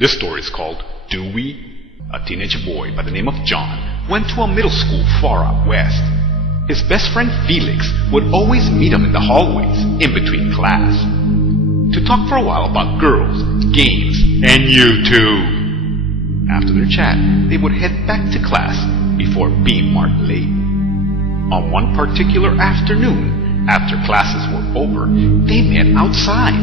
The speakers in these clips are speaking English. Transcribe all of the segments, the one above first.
This story is called Dewey. A teenage boy by the name of John went to a middle school far out west. His best friend Felix would always meet him in the hallways in between class to talk for a while about girls, games, and YouTube. After their chat, they would head back to class before being marked late. On one particular afternoon, after classes were over, they met outside.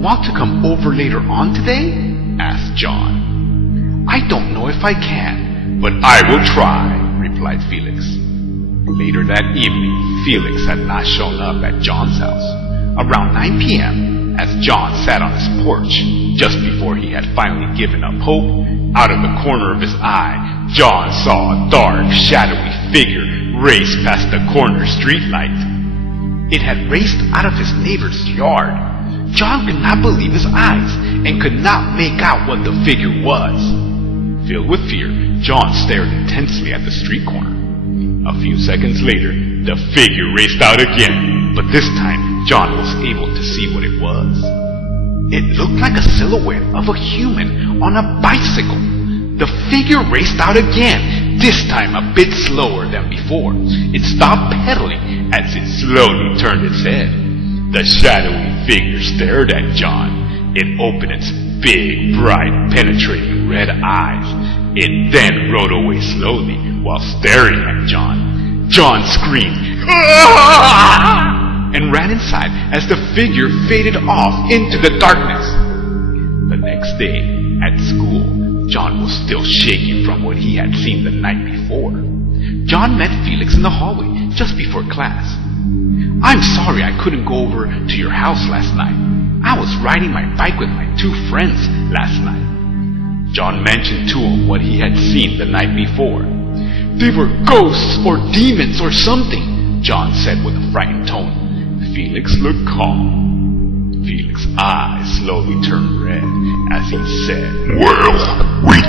"Want to come over later on today?" asked John. "I don't know if I can, but I will try," replied Felix. Later that evening, Felix had not shown up at John's house. Around 9 p.m., as John sat on his porch, just before he had finally given up hope, out of the corner of his eye, John saw a dark, shadowy figure race past the corner streetlight. It had raced out of his neighbor's yard. John could not believe his eyes and could not make out what the figure was. Filled with fear, John stared intensely at the street corner. A few seconds later, the figure raced out again, but this time John was able to see what it was. It looked like a silhouette of a human on a bicycle. The figure raced out again, this time a bit slower than before. It stopped pedaling as it slowly turned its head. The shadowy figure stared at John. It opened its big, bright, penetrating red eyes. It then rode away slowly while staring at John. John screamed, "Ah!" and ran inside as the figure faded off into the darkness. The next day, at school, John was still shaking from what he had seen the night before. John met Felix in the hallway just before class. "I'm sorry I couldn't go over to your house last night. I was riding my bike with my two friends last night." John mentioned to him what he had seen the night before. "They were ghosts or demons or something," John said with a frightened tone. Felix looked calm. Felix's eyes slowly turned red as he said, "Well, we